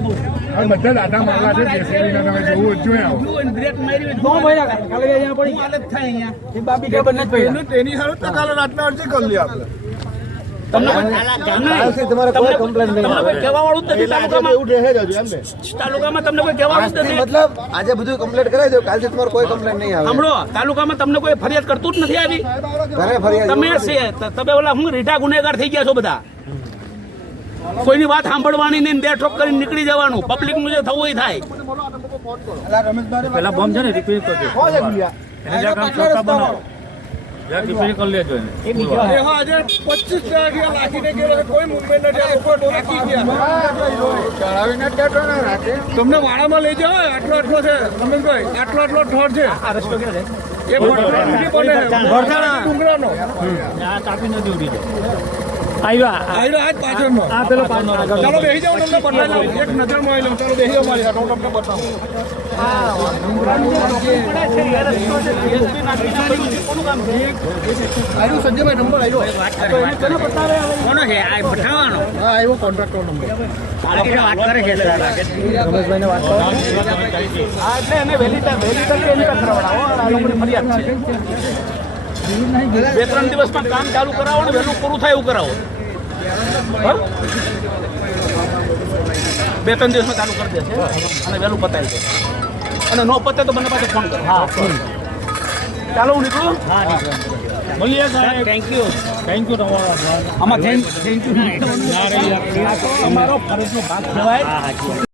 બધા દાદા મારલા છે જેસીબી ના તમે જોવું જોયા બ્રેક મારી કાલે અહીંયા પડી હાલત થાય અહીંયા એ બાપી કે બંને જ પડ્યા તેની હારું તો કાલે રાતના અરજી કરી લે આપણે તમારે કોઈ કમ્પ્લેન નહીં તમને કોઈ કહેવા વાળું જ નથી તાલુકામાં એવું રહે જ હજુ એમ ને તાલુકામાં તમને કોઈ કહેવા વાળું જ નથી મતલબ આજે બધું કમ્પ્લેટ કરાવી દો કાલથી તમારે કોઈ કમ્પ્લેન નહીં આવે સાંભળો તાલુકામાં તમને કોઈ ફરિયાદ કરતું જ નથી આવી ઘરે ફરિયાદ તમે ઓલા હું રીઢા ગુનેગાર થઈ ગયા છો બધા કોઈની વાત સાંભળવાની નહીં બે ઠોક કરીને નીકળી જવાનું પબ્લિક નું જે થવું એ થાય પેલા બોમ્બ છે ને રિપેર કરજો એને જ્યાં કામ ચોક્કસ બનાવો જ્યાં રિપેર કરી લેજો એને આજે 25 લાખીને ગયેલો કોઈ મુંબઈ નથી તમને વાડામાં લઈ જાઓ આટલો છે રમેશભાઈ આટલો ઠોર છે આ રસ્તો ક્યાં છે એ ડુંગરાનો આ કાપી નથી ઉડી આજ પાછળનો ચાલો બેસી જાઓ તમને બતાવી દઉં એક નજરમાં આવી લઉં ચાલો બેસી જાઓ મારી હાથ હું તમને બતાવું સંજયભાઈ નંબર આવ્યો કોનો છે આ પઠાવાનો હા આવ્યો કોન્ટ્રાક્ટર નંબર વાત કરે છે રમેશભાઈને વાત કરો એટલે એને વહેલી તકે એની પર કરવડાવો આ લોકોની ફરિયાદ છે 2-3 દિવસમાં કામ ચાલુ કરાવો ને વહેલું પૂરું થાય એવું કરાવો 2-3 દિવસમાં ચાલુ કરી દેશે અને વહેલું પતાવી દેશે અને નો પતે તો મને પાછો ફોન કરો ચાલો હું નીકળું બોલીએ સાહેબ થેન્ક યુ તમારો આમાં થેન્ક યુ અમારો ફરજનો ભાગ કહેવાય